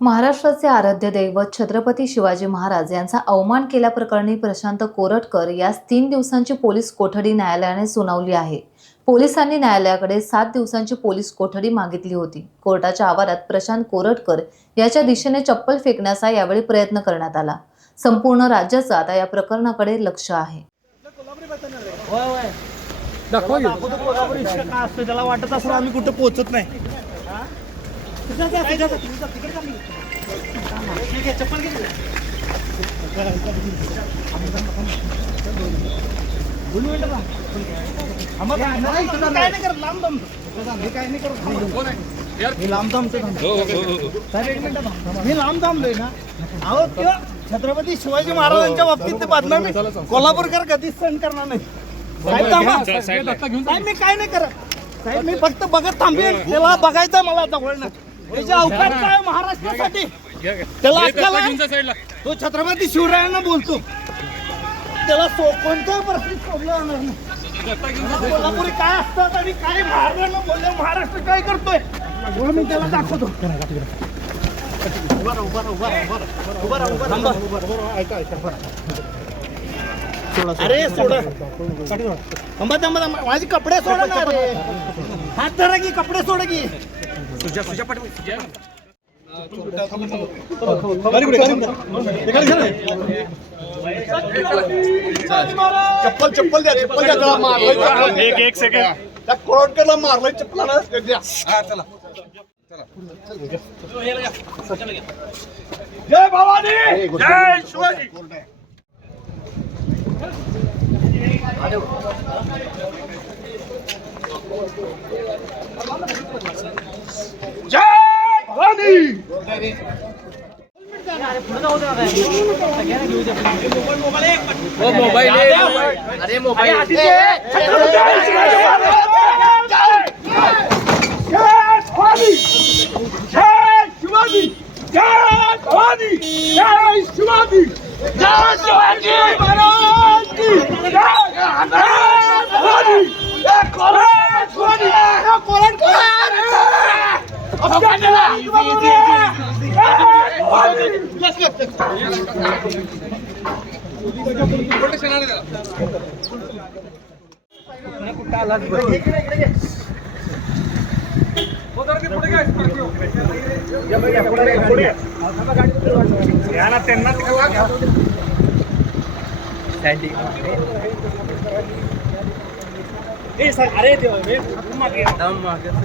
महाराष्ट्राचे आराध्य दैवत छत्रपती शिवाजी महाराज यांचा अवमान केल्याप्रकरणी प्रशांत कोरटकर यास 3 दिवसांची पोलीस कोठडी न्यायालयाने सुनावली आहे। पोलिसांनी न्यायालयाकडे 7 दिवसांची पोलीस कोठडी मागितली होती। कोर्टाच्या आवारात प्रशांत कोरटकर याच्या दिशेने चप्पल फेकण्याचा यावेळी प्रयत्न करण्यात आला। संपूर्ण राज्याचं आता या प्रकरणाकडे लक्ष आहे। त्याला वाटत असं आम्ही कुठे पोहोचत नाही। छत्रपती शिवाजी महाराजांच्या बाबतीत बदनामी कोल्हापूरकर कधीच सहन करणार नाही। मी काय नाही करत साहेब, मी फक्त बघत थांबेन। त्याला बघायचं मला जवळनं त्याची अवकाश काय महाराष्ट्रासाठी। त्याला अक्कल तो छत्रपती शिवरायांना बोलतो, त्याला कोणत्याही परिस्थितीत सोडलं जाणार नाही। कोल्हापुरी काय असतात आणि काय महाराजांना बोलले, महाराष्ट्र काय करतोय मी त्याला दाखवतो। अरे सोडा माझे कपडे सोडा ना रे, हात धरा की कपडे सोडा की। चप्पल चप्पल द्या, चप्पल द्या, मारलं एक सेकंड त्या कोरटकरला मारलं चप्पलानं द्या। चला जय भवानी, जय शिवाजी। जय भवानी। मोबाईल अरे मोबाईल जय शिवाजी, जय भवानी, जय शिवाजी, जय शिवाजी महाराज की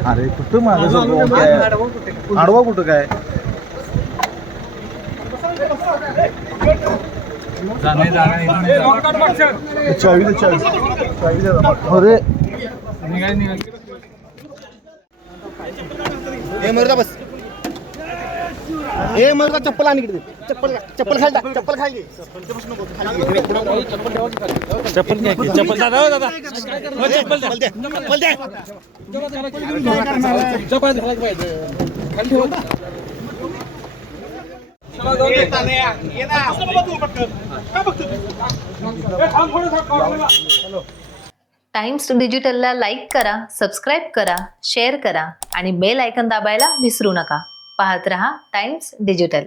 अरे कुठं माझं आडवा कुठं काय अरे बस हे मरदा चप्पल आणि चप्पल चप्पल खाली चप्पल खाली चप्पल चप्पल दादा दादा चप्पल चप्पल दे चप्पल खाली टाइम्स डिजिटलला लाईक करा, सबस्क्राइब करा, शेअर करा आणि बेल आयकॉन दाबायला विसरू नका। पाहत रहा टाइम्स डिजिटल।